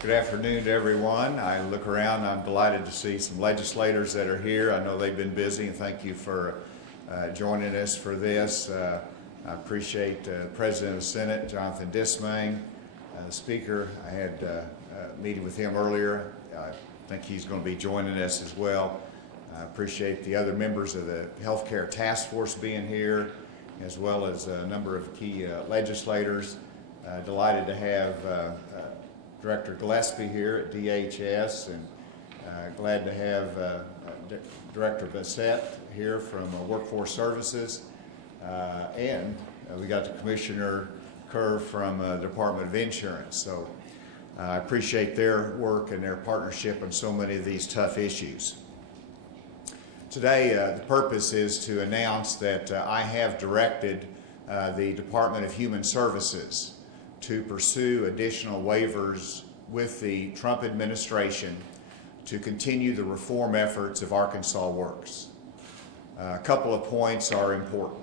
Good afternoon to everyone. I look around, I'm delighted to see some legislators that are here. I know they've been busy, and thank you for joining us for this. I appreciate the President of the Senate, Jonathan Dismang, the Speaker. I had a meeting with him earlier. I think he's going to be joining us as well. I appreciate the other members of the Healthcare Task Force being here, as well as a number of key legislators. Delighted to have Director Gillespie here at DHS, and glad to have Director Bassett here from Workforce Services, and we got the Commissioner Kerr from the Department of Insurance. So I appreciate their work and their partnership on so many of these tough issues. Today, the purpose is to announce that I have directed the Department of Human Services to pursue additional waivers with the Trump administration to continue the reform efforts of Arkansas Works. A couple of points are important.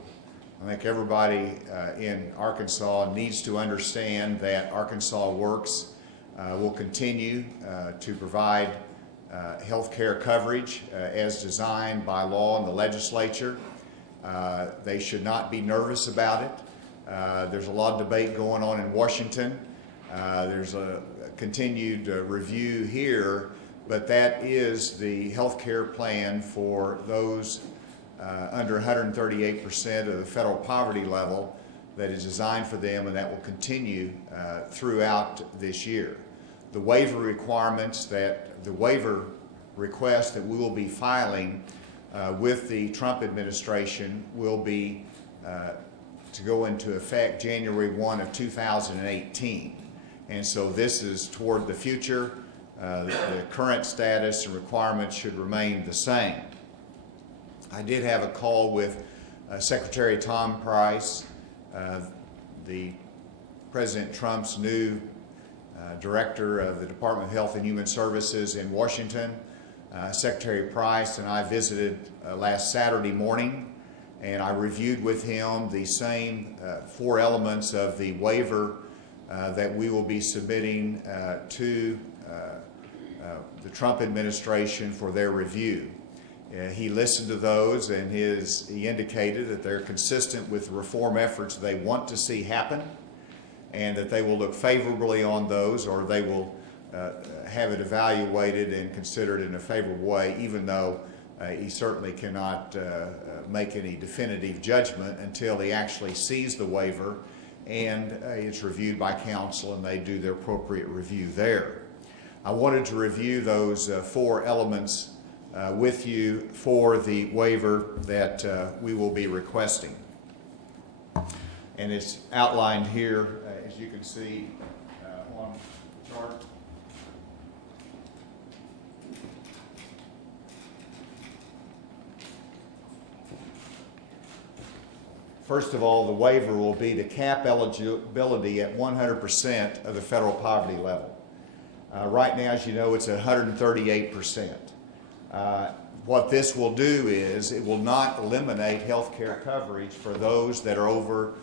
I think everybody in Arkansas needs to understand that Arkansas Works will continue to provide health care coverage as designed by law in the legislature. They should not be nervous about it. There's a lot of debate going on in Washington. There's a continued review here, but that is the health care plan for those under 138% of the federal poverty level that is designed for them, and that will continue throughout this year. The waiver requirements the waiver request that we will be filing with the Trump administration will be to go into effect January 1 of 2018. And so this is toward the future. The current status and requirements should remain the same. I did have a call with Secretary Tom Price, the President Trump's new director of the Department of Health and Human Services in Washington. Secretary Price and I visited last Saturday morning, and I reviewed with him the same 4 elements of the waiver that we will be submitting to the Trump administration for their review. He listened to those, and he indicated that they're consistent with the reform efforts they want to see happen, and that they will look favorably on those, or they will have it evaluated and considered in a favorable way, even though he certainly cannot make any definitive judgment until he actually sees the waiver and it's reviewed by council and they do their appropriate review there. I wanted to review those 4 elements with you for the waiver that we will be requesting. And it's outlined here, as you can see on the chart. First of all, the waiver will be to cap eligibility at 100% of the federal poverty level. Right now, as you know, it's at 138%. What this will do is it will not eliminate health care coverage for those that are over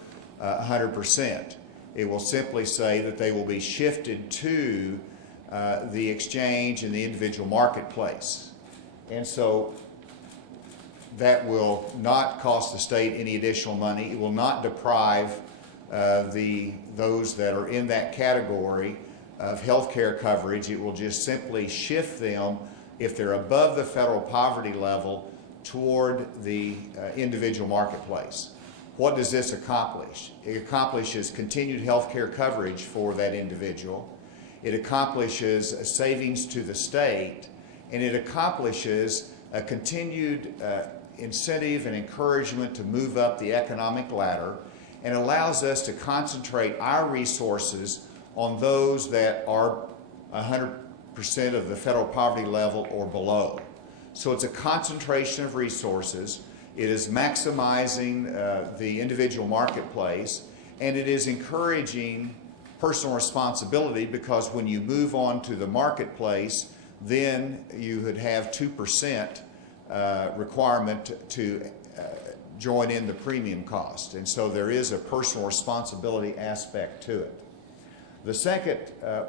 100%. It will simply say that they will be shifted to the exchange and the individual marketplace. And so that will not cost the state any additional money. It will not deprive those that are in that category of health care coverage. It will just simply shift them, if they're above the federal poverty level, toward the individual marketplace. What does this accomplish? It accomplishes continued health care coverage for that individual. It accomplishes a savings to the state, and it accomplishes a continued incentive and encouragement to move up the economic ladder, and allows us to concentrate our resources on those that are 100% of the federal poverty level or below. So it's a concentration of resources. It is maximizing the individual marketplace, and it is encouraging personal responsibility, because when you move on to the marketplace, then you would have 2% requirement to join in the premium cost. And so there is a personal responsibility aspect to it. The second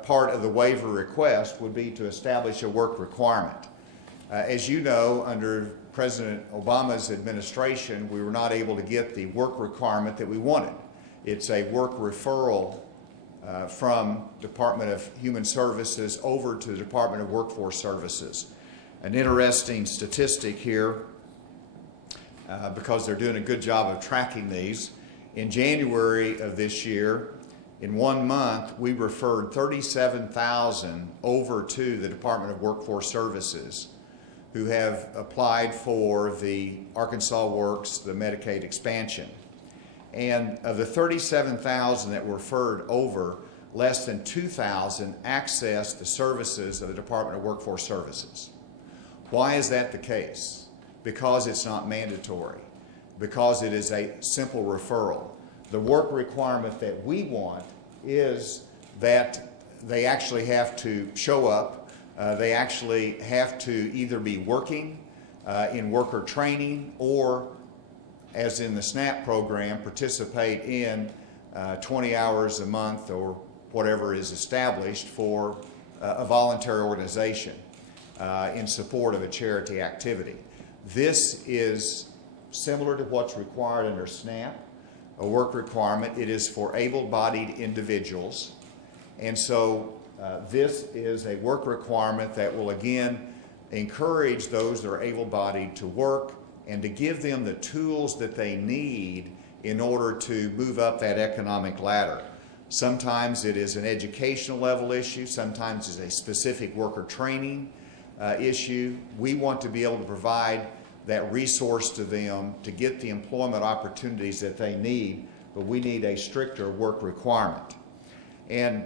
part of the waiver request would be to establish a work requirement. As you know, under President Obama's administration, we were not able to get the work requirement that we wanted. It's a work referral from Department of Human Services over to the Department of Workforce Services. An interesting statistic here, because they're doing a good job of tracking these. In January of this year, in 1 month, we referred 37,000 over to the Department of Workforce Services who have applied for the Arkansas Works, the Medicaid expansion. And of the 37,000 that were referred over, less than 2,000 accessed the services of the Department of Workforce Services. Why is that the case? Because it's not mandatory, because it is a simple referral. The work requirement that we want is that they actually have to show up. They actually have to either be working in worker training or, as in the SNAP program, participate in 20 hours a month or whatever is established for a voluntary organization in support of a charity activity. This is similar to what's required under SNAP, a work requirement. It is for able-bodied individuals. And so this is a work requirement that will again encourage those that are able-bodied to work and to give them the tools that they need in order to move up that economic ladder. Sometimes it is an educational level issue, sometimes it's a specific worker training issue. We want to be able to provide that resource to them to get the employment opportunities that they need, but we need a stricter work requirement. And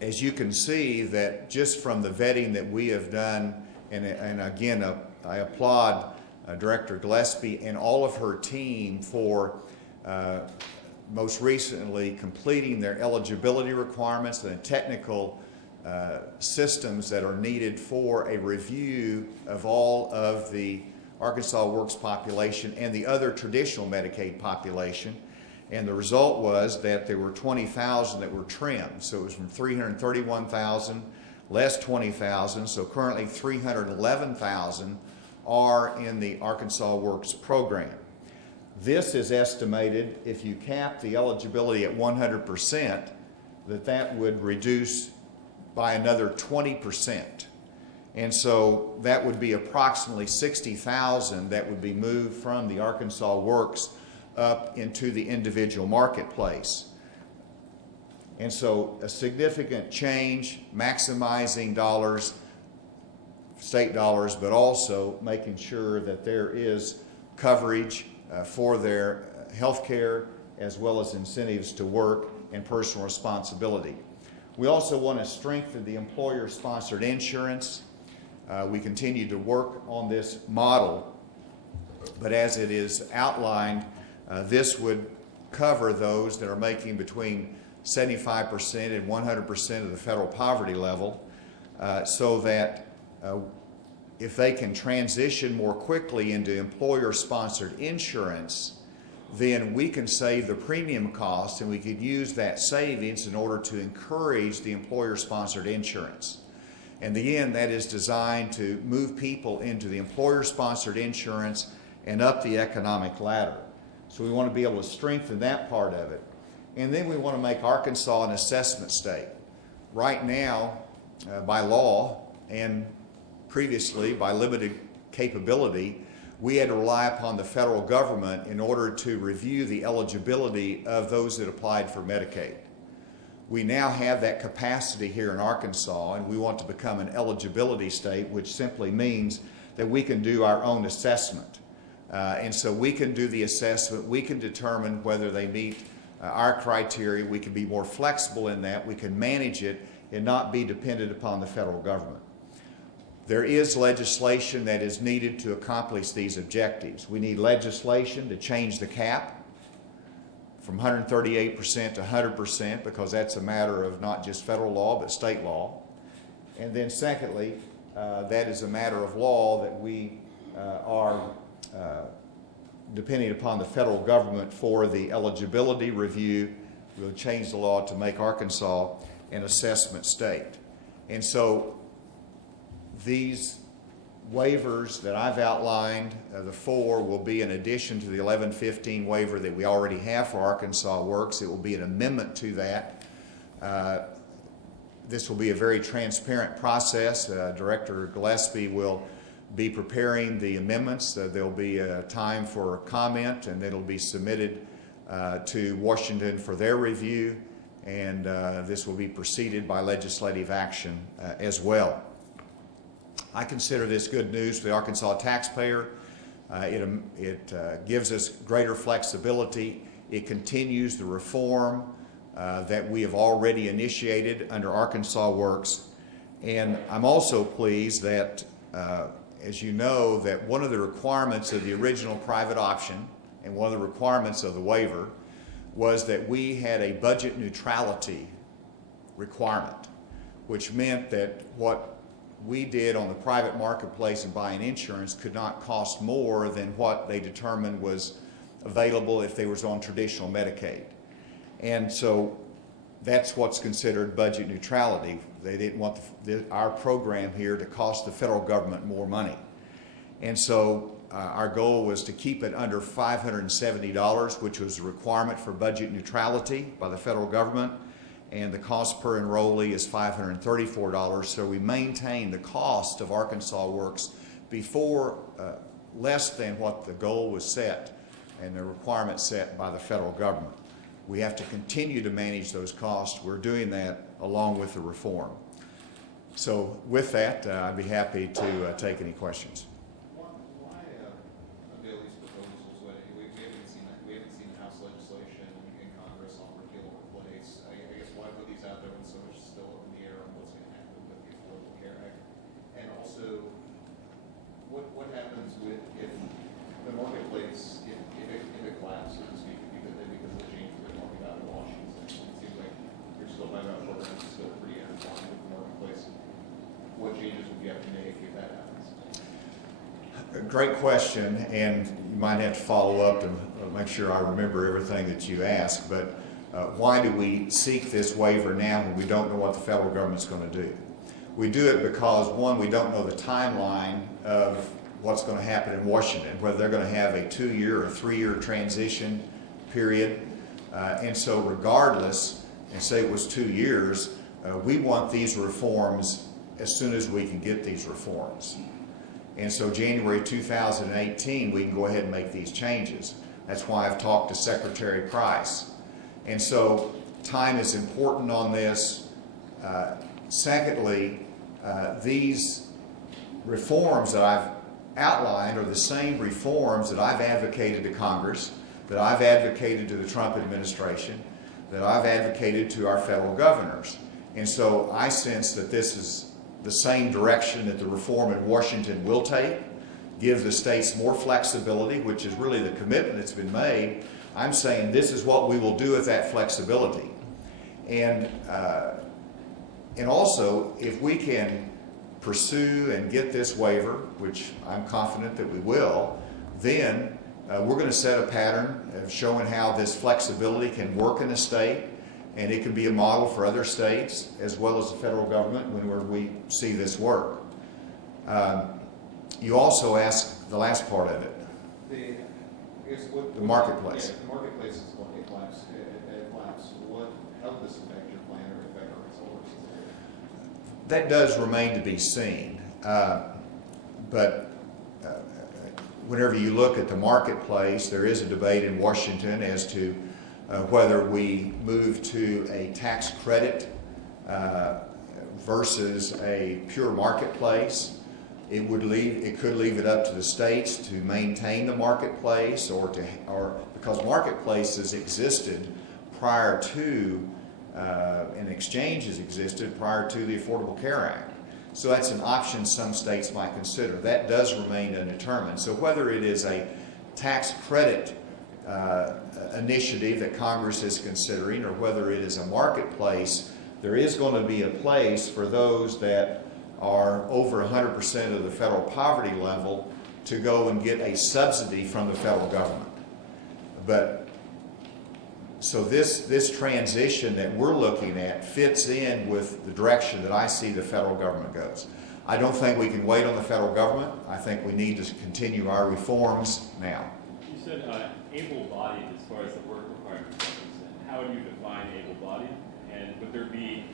as you can see, that just from the vetting that we have done, and again, I applaud Director Gillespie and all of her team for most recently completing their eligibility requirements and the technical systems that are needed for a review of all of the Arkansas Works population and the other traditional Medicaid population. And the result was that there were 20,000 that were trimmed. So it was from 331,000 less 20,000. So currently 311,000 are in the Arkansas Works program. This is estimated, if you cap the eligibility at 100%, that would reduce by another 20%. And so that would be approximately 60,000 that would be moved from the Arkansas Works up into the individual marketplace. And so a significant change, maximizing dollars, state dollars, but also making sure that there is coverage for their health care as well as incentives to work and personal responsibility. We also want to strengthen the employer-sponsored insurance. We continue to work on this model, but as it is outlined, this would cover those that are making between 75% and 100% of the federal poverty level, so that if they can transition more quickly into employer-sponsored insurance, then we can save the premium costs and we could use that savings in order to encourage the employer-sponsored insurance. And again, that is designed to move people into the employer-sponsored insurance and up the economic ladder. So we want to be able to strengthen that part of it. And then we want to make Arkansas an assessment state. Right now, by law and previously by limited capability, we had to rely upon the federal government in order to review the eligibility of those that applied for Medicaid. We now have that capacity here in Arkansas, and we want to become an eligibility state, which simply means that we can do our own assessment. And so we can do the assessment, we can determine whether they meet our criteria, we can be more flexible in that, we can manage it and not be dependent upon the federal government. There is legislation that is needed to accomplish these objectives. We need legislation to change the cap from 138% to 100%, because that's a matter of not just federal law but state law. And then secondly, that is a matter of law that we are depending upon the federal government for the eligibility review. We'll change the law to make Arkansas an assessment state. And so these waivers that I've outlined, the four, will be in addition to the 1115 waiver that we already have for Arkansas Works. It will be an amendment to that. This will be a very transparent process. Director Gillespie will be preparing the amendments. There'll be a time for comment, and it'll be submitted to Washington for their review, and this will be preceded by legislative action as well. I consider this good news for the Arkansas taxpayer. It gives us greater flexibility. It continues the reform that we have already initiated under Arkansas Works. And I'm also pleased that, as you know, that one of the requirements of the original private option and one of the requirements of the waiver was that we had a budget neutrality requirement, which meant that what we did on the private marketplace and buying insurance could not cost more than what they determined was available if they was on traditional Medicaid. And so that's what's considered budget neutrality. They didn't want our program here to cost the federal government more money. And so our goal was to keep it under $570, which was a requirement for budget neutrality by the federal government. And the cost per enrollee is $534. So we maintain the cost of Arkansas Works before less than what the goal was set and the requirement set by the federal government. We have to continue to manage those costs. We're doing that along with the reform. So with that, I'd be happy to take any questions. What happens with if the marketplace, if it collapses, so to speak, because of the change we're talking about in Washington? It seems like you're still talking about programs still pretty intertwined with the marketplace. What changes would you have to make if that happens? A great question, and you might have to follow up and make sure I remember everything that you asked, but why do we seek this waiver now when we don't know what the federal government's going to do? We do it because, one, we don't know the timeline of what's going to happen in Washington, whether they're going to have a 2-year or 3-year transition period. And so regardless, and say it was 2 years, we want these reforms as soon as we can get these reforms. And so January 2018, we can go ahead and make these changes. That's why I've talked to Secretary Price. And so time is important on this. Secondly, these reforms that I've outlined are the same reforms that I've advocated to Congress, that I've advocated to the Trump administration, that I've advocated to our federal governors. And so I sense that this is the same direction that the reform in Washington will take, give the states more flexibility, which is really the commitment that's been made. I'm saying this is what we will do with that flexibility. And also, if we can pursue and get this waiver, which I'm confident that we will, then we're going to set a pattern of showing how this flexibility can work in a state, and it can be a model for other states as well as the federal government when we see this work. You also asked the last part of it, the marketplace. Yeah, the marketplace is going to collapse. How does this affect your plan or affect Arkansas Works? That does remain to be seen. But whenever you look at the marketplace, there is a debate in Washington as to whether we move to a tax credit versus a pure marketplace. It could leave it up to the states to maintain the marketplace, or because marketplaces existed prior to and exchanges existed prior to the Affordable Care Act. So that's an option some states might consider. That does remain undetermined. So whether it is a tax credit initiative that Congress is considering, or whether it is a marketplace, there is going to be a place for those that are over 100% of the federal poverty level to go and get a subsidy from the federal government. But so this transition that we're looking at fits in with the direction that I see the federal government goes. I don't think we can wait on the federal government. I think we need to continue our reforms now. You said able-bodied as far as the work requirements are concerned. How would you define able-bodied? And would there be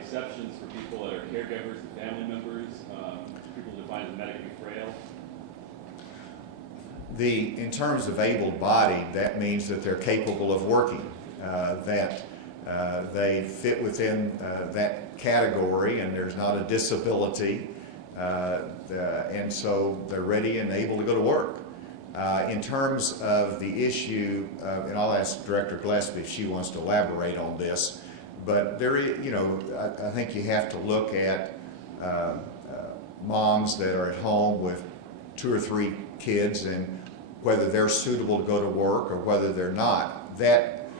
exceptions for people that are caregivers and family members, people defined as medically frail? In terms of able-bodied, that means that they're capable of working, that they fit within that category and there's not a disability, and so they're ready and able to go to work. In terms of the issue, and I'll ask Director Gillespie if she wants to elaborate on this, but there is, I think you have to look at moms that are at home with 2 or 3 kids and whether they're suitable to go to work or whether they're not. That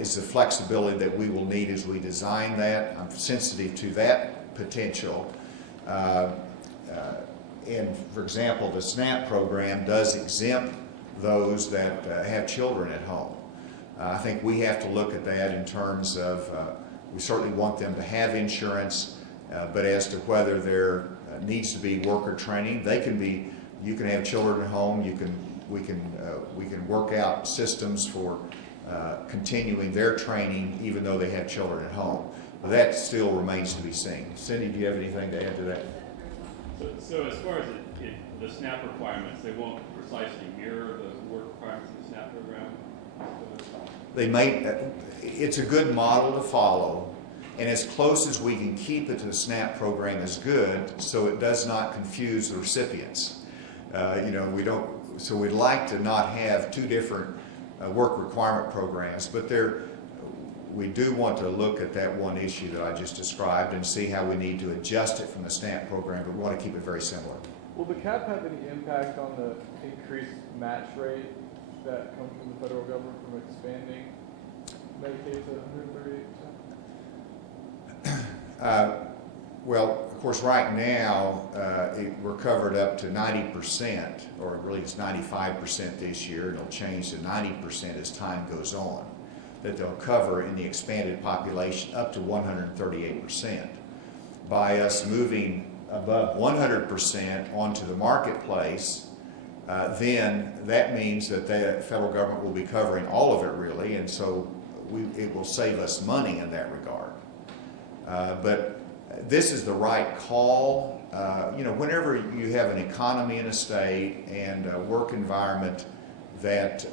is the flexibility that we will need as we design that. I'm sensitive to that potential. And for example, the SNAP program does exempt those that have children at home. I think we have to look at that in terms of, we certainly want them to have insurance, but as to whether there needs to be worker training, you can have children at home, we can work out systems for continuing their training even though they have children at home. But that still remains to be seen. Cindy, do you have anything to add to that? So as far as the SNAP requirements, they won't precisely mirror the work requirements of the SNAP program? It's a good model to follow, and as close as we can keep it to the SNAP program is good, so it does not confuse the recipients. So we'd like to not have 2 different work requirement programs, but we do want to look at that one issue that I just described and see how we need to adjust it from the SNAP program, but we want to keep it very similar. Will the cap have any impact on the increased match rate that comes from the federal government from expanding Medicaid to 138%? Well, of course, right now, we're covered up to 90%, or really it's 95% this year, and it'll change to 90% as time goes on, that they'll cover in the expanded population up to 138%. By us moving above 100% onto the marketplace, then that means that the federal government will be covering all of it really, and so it will save us money in that regard. But this is the right call. Whenever you have an economy in a state and a work environment that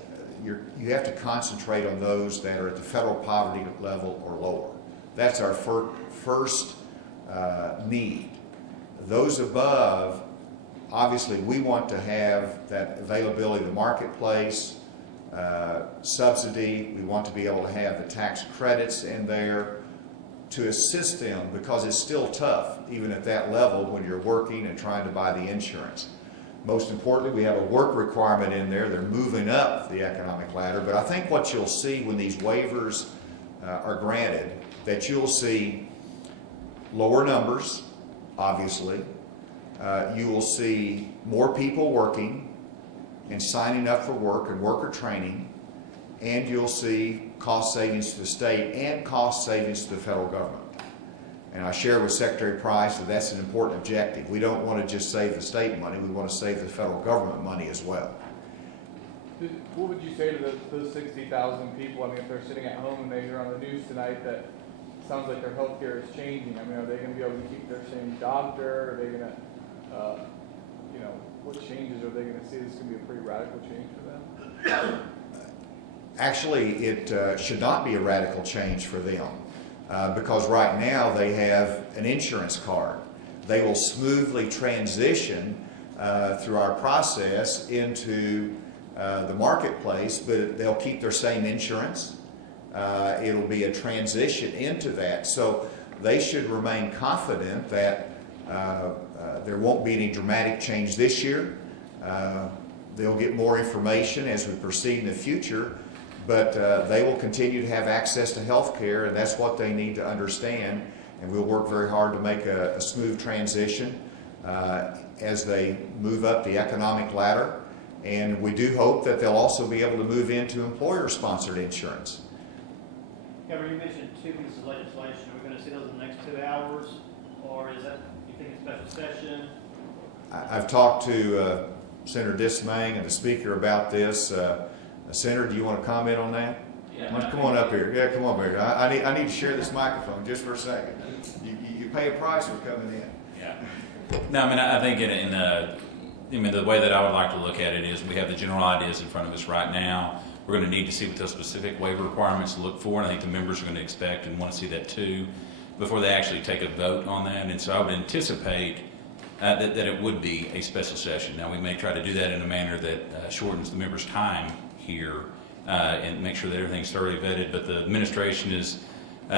you have to concentrate on those that are at the federal poverty level or lower. That's our first need. Those above, obviously we want to have that availability in the marketplace, subsidy. We want to be able to have the tax credits in there to assist them, because it's still tough even at that level when you're working and trying to buy the insurance. Most importantly, we have a work requirement in there. They're moving up the economic ladder. But I think what you'll see when these waivers are granted, that you'll see lower numbers, obviously. You will see more people working and signing up for work and worker training. And you'll see cost savings to the state and cost savings to the federal government. And I share with Secretary Price that that's an important objective. We don't want to just save the state money, we want to save the federal government money as well. What would you say to those 60,000 people? I mean, if they're sitting at home and they hear on the news tonight that it sounds like their health care is changing, I mean, are they going to be able to keep their same doctor? Are they going to, what changes are they going to see? This is going to be a pretty radical change for them. Actually, it should not be a radical change for them because right now they have an insurance card. They will smoothly transition through our process into the marketplace, but they'll keep their same insurance. It'll be a transition into that. So they should remain confident that there won't be any dramatic change this year. They'll get more information as we proceed in the future, but they will continue to have access to health care, and that's what they need to understand. And we'll work very hard to make a smooth transition. as they move up the economic ladder. And we do hope that they'll also be able to move into employer-sponsored insurance. Governor, you mentioned 2 pieces of legislation. Are we going to see those in the next 2 hours? Or is that, you think, a special session? I've talked to Senator Dismang and the Speaker about this. Senator, do you want to comment on that? Yeah. Why don't you come on up here. Yeah, come on up here. I need to share this microphone just for a second. You pay a price for coming in. Yeah. No, I mean, I think the way that I would like to look at it is we have the general ideas in front of us right now. We're going to need to see what those specific waiver requirements look for, and I think the members are going to expect and want to see that too before they actually take a vote on that. And so I would anticipate that it would be a special session. Now, we may try to do that in a manner that shortens the members' time here and make sure that everything's thoroughly vetted, but the administration has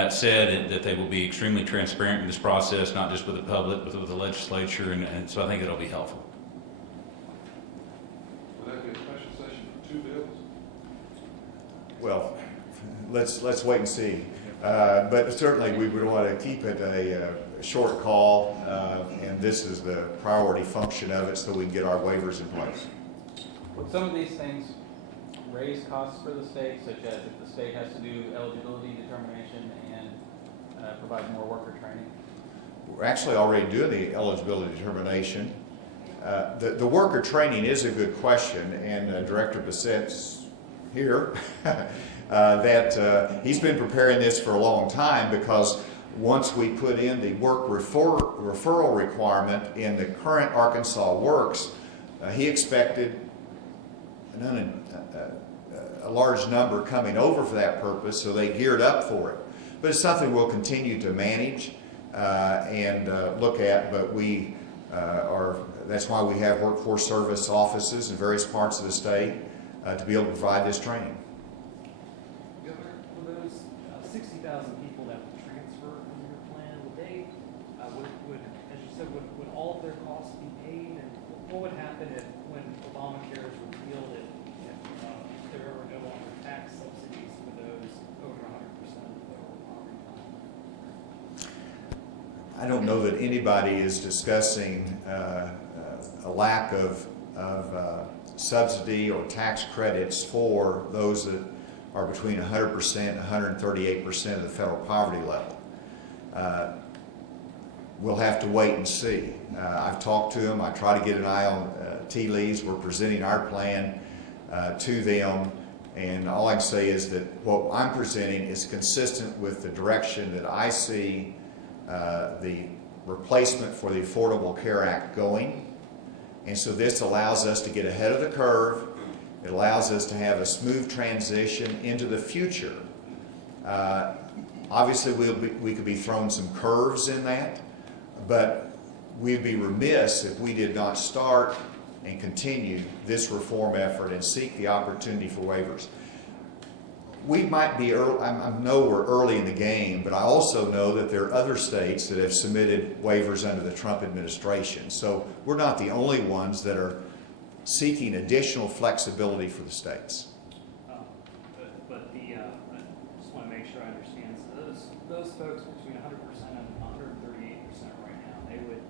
said that they will be extremely transparent in this process, not just with the public, but with the legislature, and so I think it'll be helpful. Will that be a special session for 2 bills? Well, let's wait and see. But certainly we would want to keep it a short call, and this is the priority function of it, so we can get our waivers in place. Would some of these things raise costs for the state, such as if the state has to do eligibility determination and provide more worker training? We're actually already doing the eligibility determination. The worker training is a good question, and Director Bassett's here. He's been preparing this for a long time, because once we put in the work referral requirement in the current Arkansas Works, he expected a large number coming over for that purpose, so they geared up for it. But it's something we'll continue to manage and look at, but that's why we have workforce service offices in various parts of the state to be able to provide this training. Governor, for those 60,000 people that would transfer under your plan, would they, as you said, would all of their costs be paid? And what would happen when Obamacare is repealed, if there were no longer tax subsidies for those over 100% of the federal poverty line? I don't know that anybody is discussing a lack of subsidy or tax credits for those that are between 100% and 138% of the federal poverty level. We'll have to wait and see. I've talked to them. I try to get an eye on tea leaves. We're presenting our plan to them, and all I can say is that what I'm presenting is consistent with the direction that I see the replacement for the Affordable Care Act going. And so this allows us to get ahead of the curve. It allows us to have a smooth transition into the future. Obviously, we could be throwing some curves in that, but we'd be remiss if we did not start and continue this reform effort and seek the opportunity for waivers. We might be early, I know we're early in the game, but I also know that there are other states that have submitted waivers under the Trump administration. So we're not the only ones that are seeking additional flexibility for the states. I just want to make sure I understand. So those folks between 100% and 138% right now, they would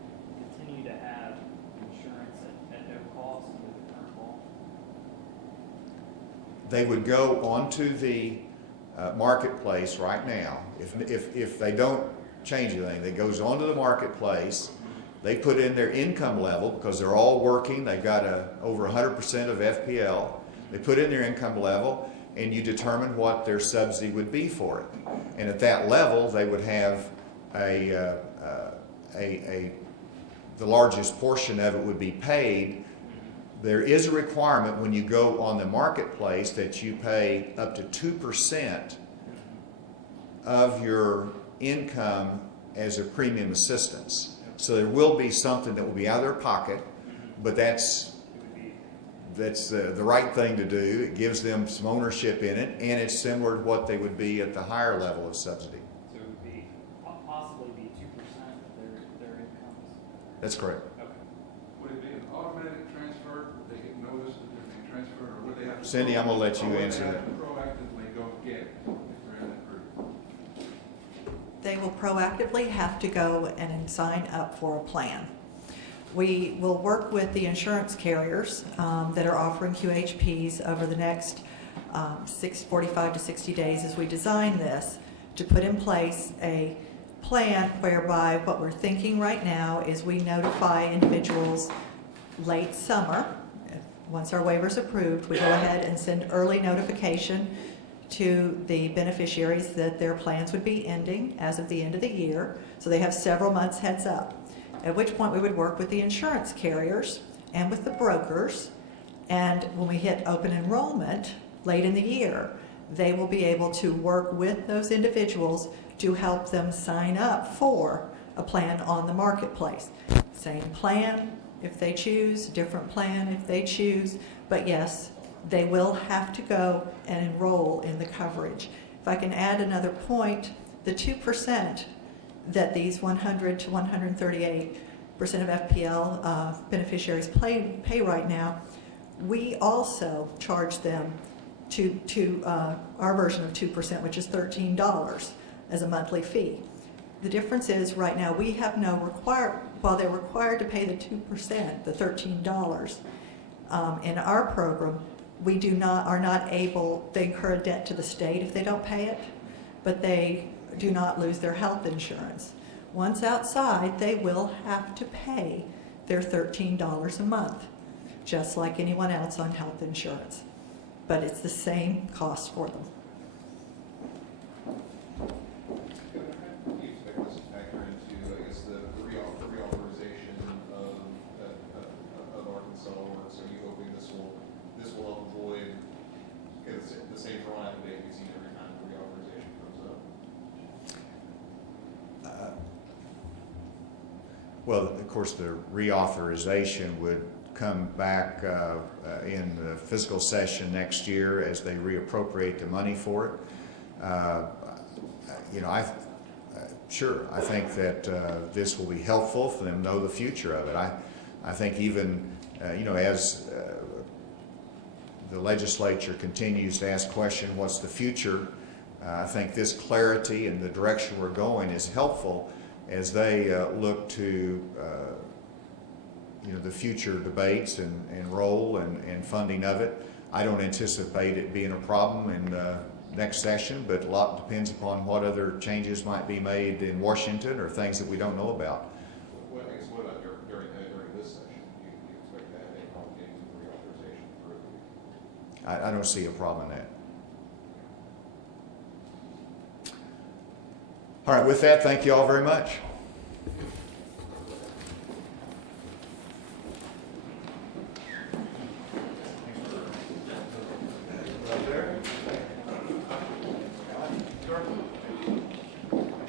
continue to have insurance at no cost under the current law? They would go onto the marketplace right now. If they don't change anything, it goes onto the marketplace. They put in their income level because they're all working. They've got over 100% of FPL. They put in their income level, and you determine what their subsidy would be for it. And at that level, they would have the largest portion of it would be paid. There is a requirement when you go on the marketplace that you pay up to 2% of your income as a premium assistance. So there will be something that will be out of their pocket, but that's the right thing to do. It gives them some ownership in it, and it's similar to what they would be at the higher level of subsidy. So it would be possibly be 2% of their incomes? That's correct. Okay. Would it be an automatic transfer? Would they get notice that they're being transferred, or would they have to? Cindy, I'm going to let you answer Or that. would they have to proactively go get it if they're in that group? They will proactively have to go and sign up for a plan. We will work with the insurance carriers that are offering QHPs over the next 45 to 60 days as we design this to put in place a plan whereby what we're thinking right now is we notify individuals late summer. Once our waiver's approved, we go ahead and send early notification to the beneficiaries that their plans would be ending as of the end of the year, so they have several months heads up. At which point we would work with the insurance carriers and with the brokers, and when we hit open enrollment late in the year, they will be able to work with those individuals to help them sign up for a plan on the marketplace. Same plan if they choose, different plan if they choose, but yes, they will have to go and enroll in the coverage. If I can add another point, the 2% that these 100 to 138% of FPL beneficiaries pay right now, we also charge them to our version of 2%, which is $13 as a monthly fee. The difference is right now we have no while they're required to pay the 2%, the $13, in our program, we are not able, they incur a debt to the state if they don't pay it, but they do not lose their health insurance. Once outside, they will have to pay their $13 a month, just like anyone else on health insurance. But it's the same cost for them. Do you expect this to factor into, I guess, the reauthorization of Arkansas works? Are you hoping this will help avoid, because the same drawn affidavit we've seen every time the reauthorization comes up? Well, of course, the reauthorization would come back in the fiscal session next year as they reappropriate the money for it. I think that this will be helpful for them to know the future of it. I think even, as the legislature continues to ask questions, what's the future? I think this clarity and the direction we're going is helpful as they look to the future debates and role and funding of it. I don't anticipate it being a problem in the next session, but a lot depends upon what other changes might be made in Washington or things that we don't know about. What about during this session? Do you expect to have any problem getting the reauthorization approved? I don't see a problem in that. All right, with that, thank you all very much.